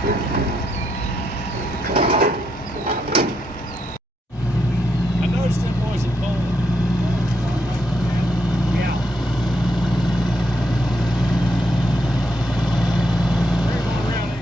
I noticed them boys at bowling. Yeah. Bring them on around in.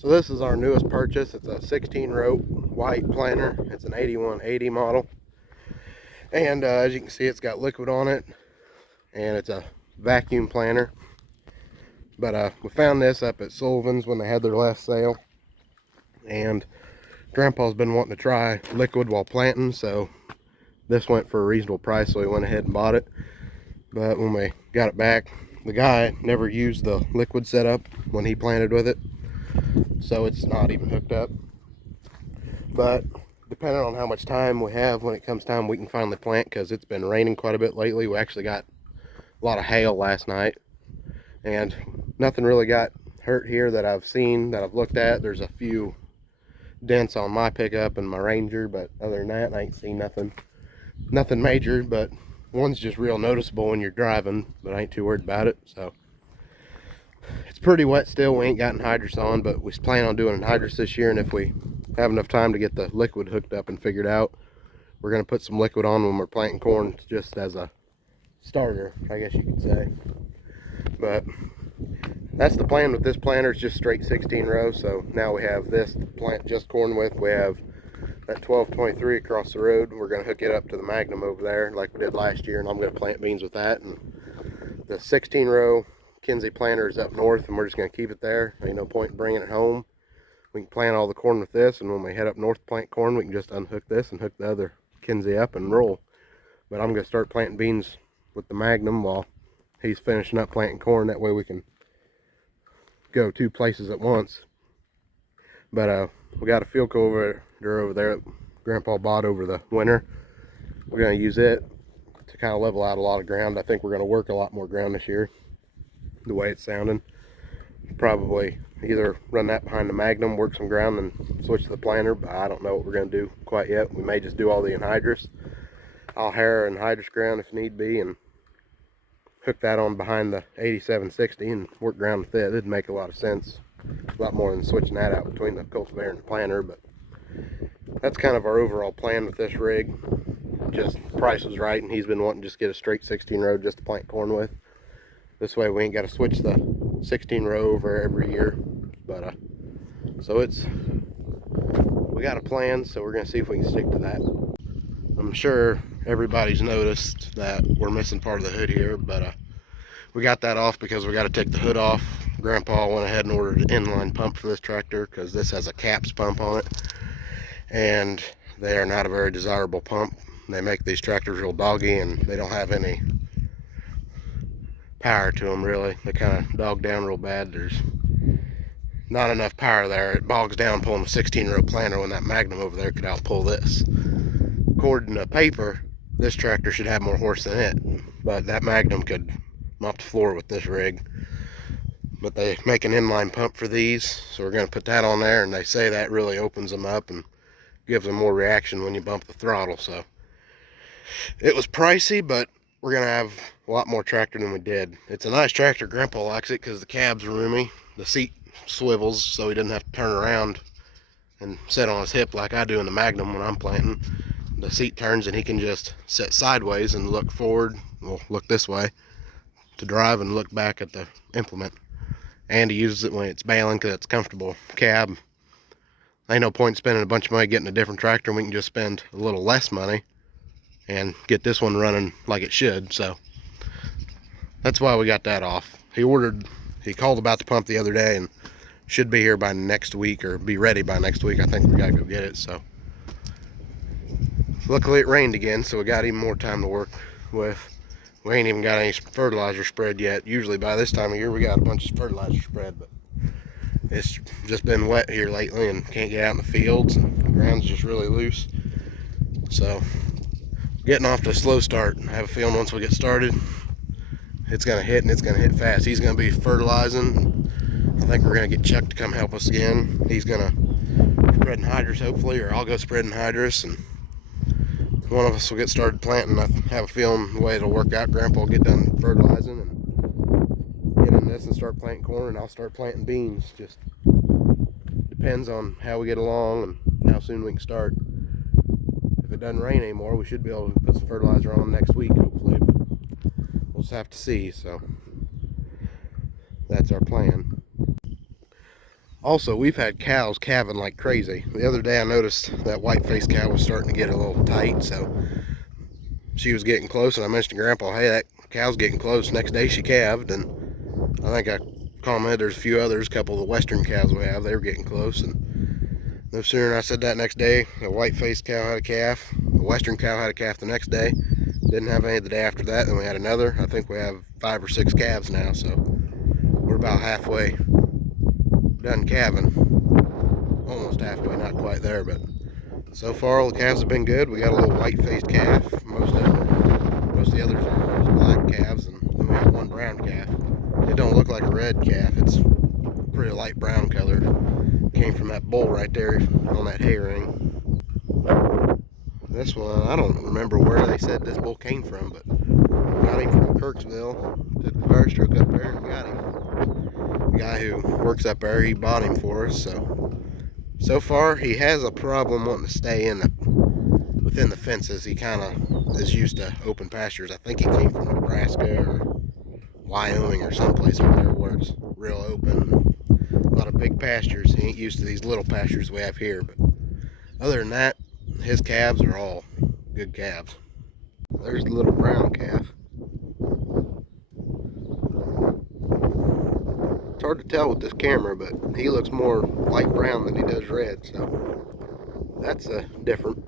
So this is our newest purchase. It's a 16 row white planter. It's an 8180 model. And as you can see, it's got liquid on it. And it's a vacuum planter. But we found this up at Sullivan's when they had their last sale. And Grandpa's been wanting to try liquid while planting. So this went for a reasonable price. So we went ahead and bought it. But when we got it back, the guy never used the liquid setup when he planted with it. So it's not even hooked up. But depending on how much time we have when it comes time, we can finally plant, because it's been raining quite a bit lately. We actually got a lot of hail last night, and nothing really got hurt here that I've seen, that I've looked at. There's a few dents on my pickup and my Ranger, but other than that, I ain't seen nothing major. But one's just real noticeable when you're driving, but I ain't too worried about it. So it's pretty wet still. We ain't gotten hydrous on, but we plan on doing hydrous this year, and if we have enough time to get the liquid hooked up and figured out, we're going to put some liquid on when we're planting corn, just as a starter, I guess you could say. But that's the plan with this planter. It's just straight 16 rows. So now we have this to plant just corn with. We have that 1223 across the road. We're going to hook it up to the Magnum over there like we did last year, and I'm going to plant beans with that. And the 16 row Kinze planter is up north, and we're just going to keep it there. Ain't no point in bringing it home. We can plant all the corn with this, and when we head up north to plant corn, we can just unhook this and hook the other Kinze up and roll. But I'm going to start planting beans with the Magnum while he's finishing up planting corn. That way we can go two places at once. But we got a field cultivator over there that Grandpa bought over the winter. We're going to use it to kind of level out a lot of ground. I think we're going to work a lot more ground this year, the way it's sounding. Probably either run that behind the Magnum, work some ground, and switch to the planter, but I don't know what we're going to do quite yet. We may just do all the anhydrous. I'll harrow anhydrous ground if need be, and hook that on behind the 8760 and work ground with it. It'd make a lot of sense. A lot more than switching that out between the cultivator and the planter. But that's kind of our overall plan with this rig. Just the price was right, and he's been wanting to just get a straight 16 row just to plant corn with. This way we ain't got to switch the 16 row over every year. But so we got a plan, so we're gonna see if we can stick to that. I'm sure everybody's noticed that we're missing part of the hood here, but we got that off because we got to take the hood off. Grandpa went ahead and ordered an inline pump for this tractor because this has a caps pump on it, and they are not a very desirable pump. They make these tractors real doggy, and they don't have any power to them really. They kind of dog down real bad. There's not enough power there. It bogs down pulling a 16 row planter when that Magnum over there could outpull this. According to paper, this tractor should have more horse than it, but that Magnum could mop the floor with this rig. But they make an inline pump for these, so we're going to put that on there, and they say that really opens them up and gives them more reaction when you bump the throttle. So it was pricey, but we're going to have a lot more tractor than we did. It's a nice tractor. Grandpa likes it because the cab's roomy. The seat swivels so he doesn't have to turn around and sit on his hip like I do in the Magnum when I'm planting. The seat turns and he can just sit sideways and look forward, well, look this way to drive, and look back at the implement. And he uses it when it's baling because it's comfortable cab. ain't no point spending a bunch of money getting a different tractor, and we can just spend a little less money and get this one running like it should. So that's why we got that off. He called about the pump the other day and should be here by next week, or be ready by next week. I think we gotta go get it. So luckily it rained again, so we got even more time to work with. We ain't even got any fertilizer spread yet. Usually by this time of year we got a bunch of fertilizer spread, but it's just been wet here lately and can't get out in the fields, and the ground's just really loose. So getting off to a slow start. I have a feeling once we get started, it's gonna hit, and it's gonna hit fast. He's gonna be fertilizing. I think we're gonna get Chuck to come help us again. He's gonna spread anhydrous hopefully, or I'll go spread anhydrous, and one of us will get started planting. I have a feeling the way it'll work out, Grandpa will get done fertilizing and get in this and start planting corn, and I'll start planting beans. Just depends on how we get along and how soon we can start. If it doesn't rain anymore, we should be able to put some fertilizer on next week, hopefully, but we'll just have to see. So that's our plan. Also, we've had cows calving like crazy. The other day I noticed that white-faced cow was starting to get a little tight, so she was getting close, and I mentioned to Grandpa, hey, that cow's getting close. Next day she calved, and I think I commented there's a few others, a couple of the western cows we have, they were getting close, and no sooner than I said that next day, a white-faced cow had a calf, a western cow had a calf the next day, didn't have any the day after that, then we had another. I think we have 5 or 6 calves now, so we're about halfway done calving. Almost halfway, not quite there, but so far all the calves have been good. We got a little white-faced calf. Most of the others are just black calves, and then we have one brown calf. It don't look like a red calf. It's pretty light brown color. Came from that bull right there on that hay ring. This one, I don't remember where they said this bull came from, but got him from Kirksville. Took the fire stroke up there and got him. The guy who works up there, he bought him for us. So far he has a problem wanting to stay within the fences. He kind of is used to open pastures. I think he came from Nebraska or Wyoming or someplace over there where it's real open, a lot of big pastures. He ain't used to these little pastures we have here, but other than that, his calves are all good calves. There's the little brown calf. It's hard to tell with this camera, but he looks more light brown than he does red, so that's different.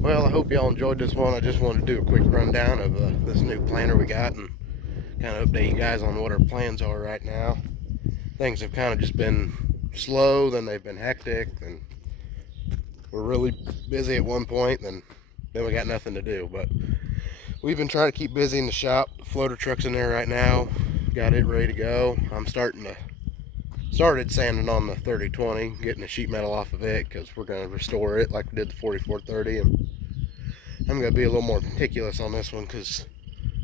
Well, I hope y'all enjoyed this one. I just wanted to do a quick rundown of this new planter we got and kind of update you guys on what our plans are right now. Things have kind of just been slow, then they've been hectic, and we're really busy at one point, then we got nothing to do. But we've been trying to keep busy in the shop. The floater truck's in there right now, got it ready to go. I'm started sanding on the 3020, getting the sheet metal off of it, because we're going to restore it like we did the 4430, and I'm going to be a little more meticulous on this one, because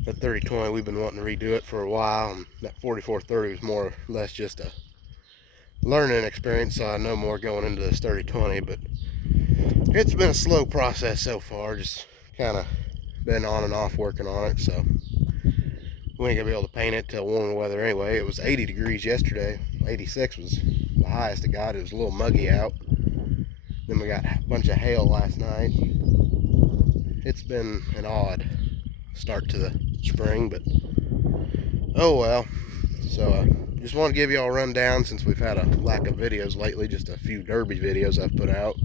that 3020, we've been wanting to redo it for a while, and that 4430 was more or less just a learning experience, so I know more going into this 3020, but it's been a slow process so far, just kind of been on and off working on it. So we ain't gonna be able to paint it till warmer weather anyway. It was 80 degrees yesterday, 86 was the highest it got. It was a little muggy out. Then we got a bunch of hail last night. It's been an odd start to the spring, but oh well. So just want to give you all a rundown, since we've had a lack of videos lately, just a few derby videos I've put out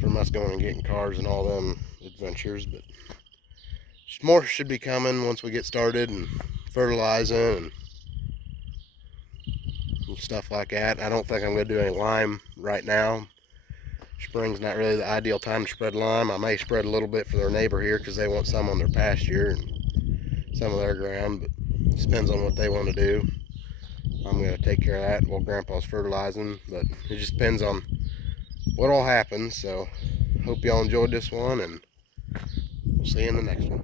from us going and getting cars and all them adventures, but more should be coming once we get started and fertilizing and stuff like that. I don't think I'm going to do any lime right now. Spring's not really the ideal time to spread lime. I may spread a little bit for their neighbor here because they want some on their pasture and some of their ground, but it depends on what they want to do. I'm going to take care of that while Grandpa's fertilizing, but it just depends on what all happens. So hope y'all enjoyed this one, and we'll see you in the next one.